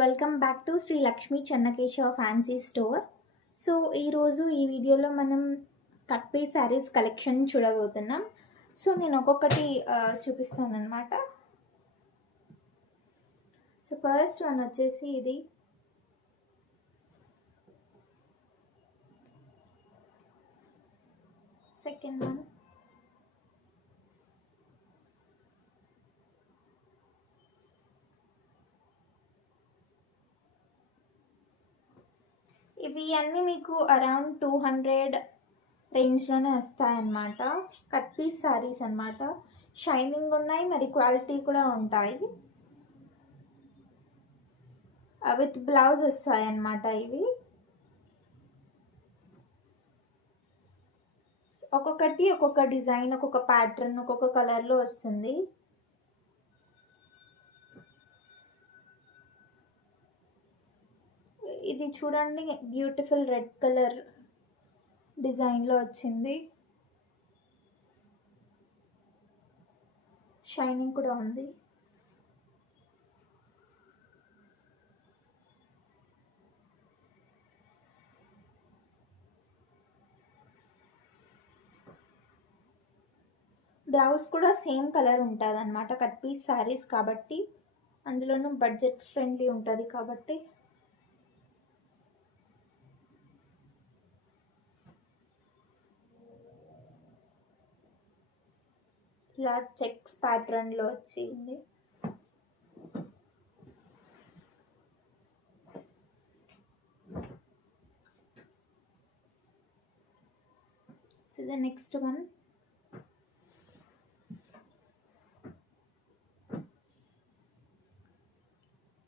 Welcome back to Shri Lakshmi Chennakesava fancy store. So ఈరోజు ఈ వీడియోలో మనం కట్ పీస్ శారీస్ కలెక్షన్ చూడబోతున్నాం. సో నేను ఒక్కొక్కటి చూపిస్తాను అనమాట. సో ఫస్ట్ వన్ వచ్చేసి ఇది సెకండ్ వన్, ఇవి అన్నీ మీకు అరౌండ్ 200 రేంజ్లోనే వస్తాయన్నమాట. కట్ పీస్ శారీస్ అనమాట. షైనింగ్ ఉన్నాయి, మరి క్వాలిటీ కూడా ఉంటాయి. విత్ బ్లౌజ్ వస్తాయి అన్నమాట. ఇవి ఒక్కొక్కటి ఒక్కొక్క డిజైన్, ఒక్కొక్క ప్యాటర్న్, ఒక్కొక్క కలర్లో వస్తుంది. ఇది చూడండి, బ్యూటిఫుల్ రెడ్ కలర్ డిజైన్లో వచ్చింది. షైనింగ్ కూడా ఉంది. బ్లౌజ్ కూడా సేమ్ కలర్ ఉంటుంది అనమాట. కట్ పీస్ శారీస్ కాబట్టి, అందులోనూ బడ్జెట్ ఫ్రెండ్లీ ఉంటుంది కాబట్టి. ఇలా చెక్స్ ప్యాటర్న్లో వచ్చింది. So the next one,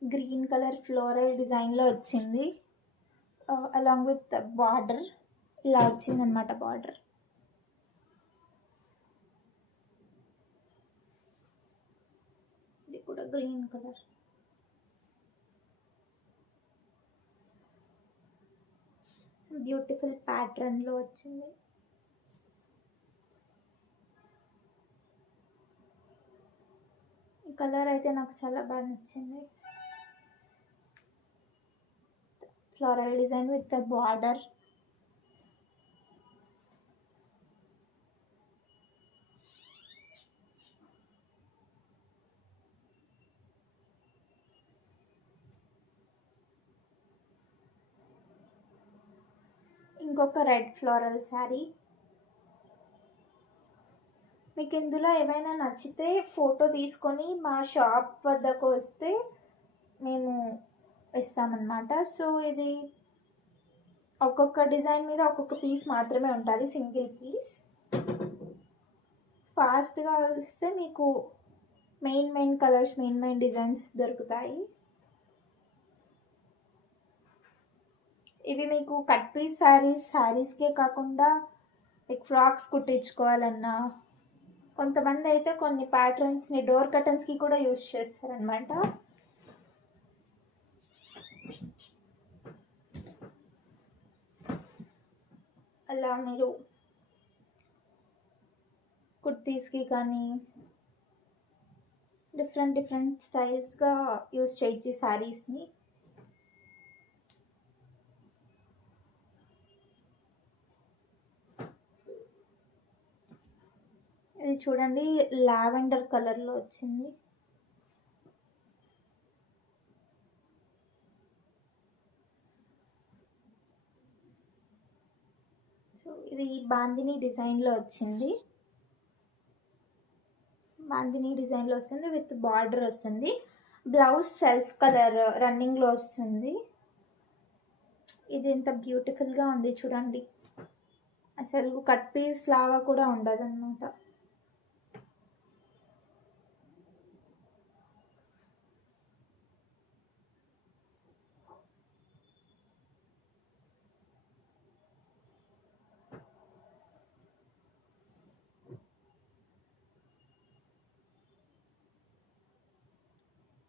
green colour floral డిజైన్లో వచ్చింది. అలాంగ్ విత్ బార్డర్ ఇలా వచ్చిందనమాట. బార్డర్ ఇది కూడా గ్రీన్ కలర్. బ్యూటిఫుల్ ప్యాటర్న్లో వచ్చింది. ఈ కలర్ అయితే నాకు చాలా బాగా నచ్చింది. Floral design with the border. ఇంకొక రెడ్ ఫ్లోరల్ శారీ. మీకు ఇందులో ఏమైనా నచ్చితే ఫోటో తీసుకొని మా షాప్ వద్దకు వస్తే మేము ఇస్తామన్నమాట. సో ఇది ఒక్కొక్క డిజైన్ మీద ఒక్కొక్క పీస్ మాత్రమే ఉంటుంది, సింగిల్ పీస్. ఫాస్ట్గా వస్తే మీకు మెయిన్ కలర్స్, మెయిన్ డిజైన్స్ దొరుకుతాయి. ఇవి మీకు కట్ పీస్ శారీస్కే కాకుండా మీకు ఫ్రాక్స్ కుట్టించుకోవాలన్నా, కొంతమంది అయితే కొన్ని ప్యాటర్న్స్ని డోర్ కర్టన్స్కి కూడా యూజ్ చేస్తారనమాట. అలా మీరు కుర్తీస్కి కానీ డిఫరెంట్ స్టైల్స్గా యూజ్ చేయొచ్చు శారీస్ని. ఇది చూడండి, లావెండర్ కలర్లో వచ్చింది. సో ఇది బాందిని డిజైన్లో వచ్చింది. బాందిని డిజైన్లో వస్తుంది, విత్ బార్డర్ వస్తుంది. బ్లౌజ్ సెల్ఫ్ కలర్ రన్నింగ్లో వస్తుంది. ఇది ఎంత బ్యూటిఫుల్గా ఉంది చూడండి. అసలు కట్ పీస్ లాగా కూడా ఉండదు అనమాట.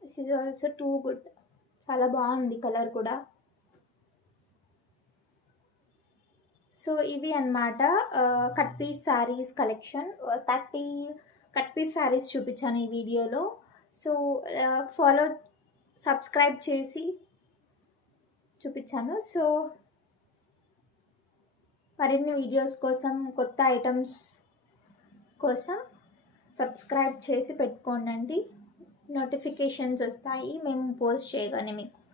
This is also too good. చాలా బాగుంది కలర్ కూడా. సో ఇవి అన్నమాట cut piece saris collection. 30 cut piece saris చూపించాను ఈ వీడియోలో. సో ఫాలో సబ్స్క్రైబ్ చేసి చూపించాను. సో మరిన్ని వీడియోస్ కోసం, కొత్త ఐటమ్స్ కోసం సబ్స్క్రైబ్ చేసి పెట్టుకోండి. నోటిఫికేషన్స్ వస్తాయి మేము పోస్ట్ చేయగానే మీకు.